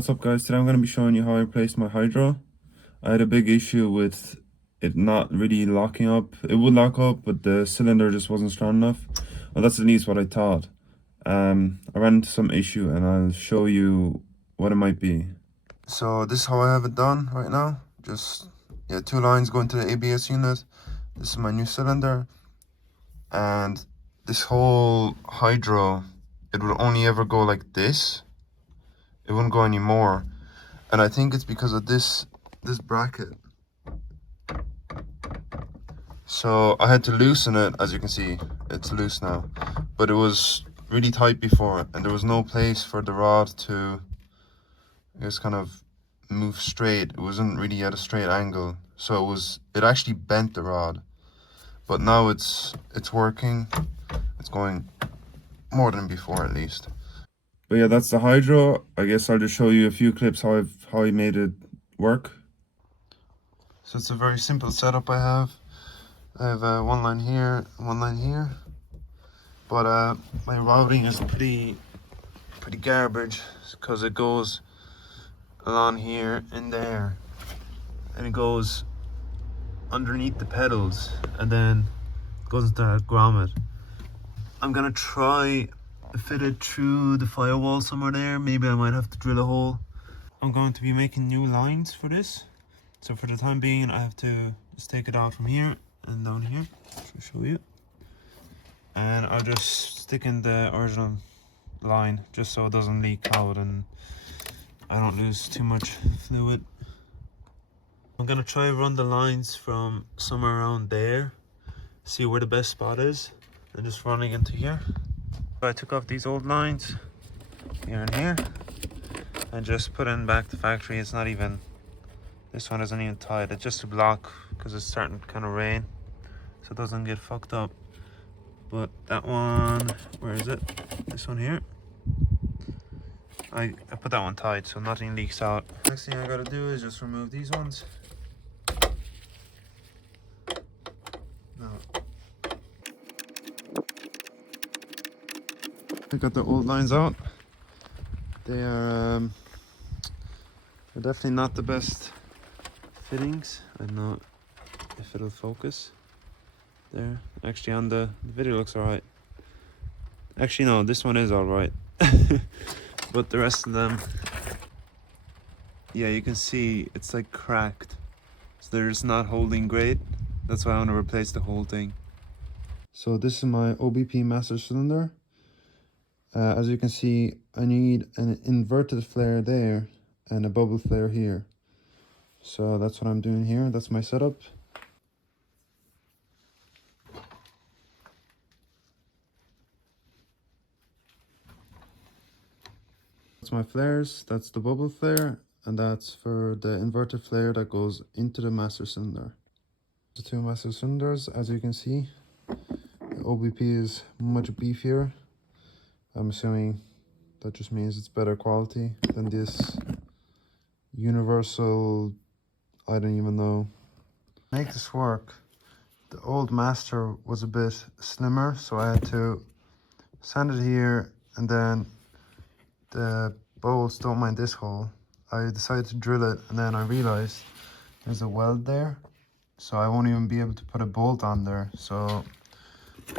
What's up guys, today I'm going to be showing you how I replaced my hydro. I had a big issue with it not really locking up. It would lock up, but the cylinder just wasn't strong enough. Well, that's at least what I thought. I ran into some issue and I'll show you what it might be. So this is how I have it done right now. Just, yeah, 2 lines going to the ABS unit. This is my new cylinder. And this whole hydro, it would only ever go like this. It wouldn't go anymore, and I think it's because of this bracket. So I had to loosen it. As you can see, it's loose now, but it was really tight before, and there was no place for the rod to just kind of move straight. It wasn't really at a straight angle, so it actually bent the rod. But now it's working. It's going more than before, at least. But yeah, that's the hydro. I guess I'll just show you a few clips how I made it work. So it's a very simple setup I have. I have one line here, one line here. But my routing is pretty garbage because it goes along here and there, and it goes underneath the pedals and then goes into that grommet. I'm gonna try fit it through the firewall somewhere there. Maybe I might have to drill a hole. I'm going to be making new lines for this, so for the time being I have to just take it out from here and down here to show you, and I'll just stick in the original line just so it doesn't leak out and I don't lose too much fluid. I'm gonna try and run the lines from somewhere around there, see where the best spot is, and just running into here. I took off these old lines here and here and just put in back the factory. It's not even, this one isn't even tied. It's just a block because it's starting to kind of rain, so it doesn't get fucked up. But that one, where is it? This one here. I put that one tight so nothing leaks out. Next thing I gotta do is just remove these ones. Now, I got the old lines out. They are they're definitely not the best fittings. I don't know if it'll focus there. Actually, on the video looks alright. Actually no, this one is alright. But the rest of them, yeah, you can see it's like cracked, so they're just not holding great. That's why I want to replace the whole thing. So this is my OBP master cylinder. As you can see, I need an inverted flare there and a bubble flare here. So that's what I'm doing here. That's my setup. That's my flares. That's the bubble flare, and that's for the inverted flare that goes into the master cylinder. The 2 master cylinders, as you can see, the OBP is much beefier. I'm assuming that just means it's better quality than this universal, I don't even know. To make this work, the old master was a bit slimmer, so I had to sand it here, and then the bolts don't mind this hole. I decided to drill it, and then I realized there's a weld there, so I won't even be able to put a bolt on there, so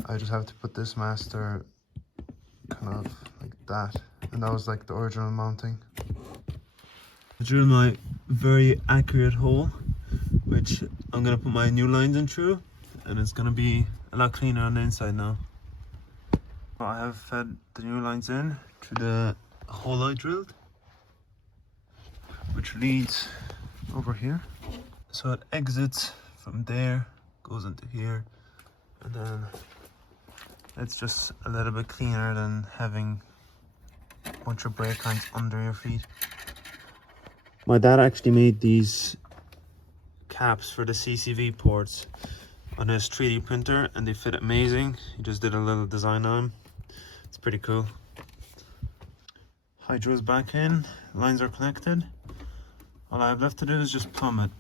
I just have to put this master kind of like that, and that was like the original mounting. I drilled my very accurate hole, which I'm gonna put my new lines in through, and it's gonna be a lot cleaner on the inside now. I have fed the new lines in through the hole I drilled, which leads over here. So it exits from there, goes into here, and then it's just a little bit cleaner than having a bunch of brake lines under your feet. My dad actually made these caps for the CCV ports on his 3D printer, and they fit amazing. He just did a little design on them. It's pretty cool. Hydro's back in, lines are connected. All I have left to do is just plumb it.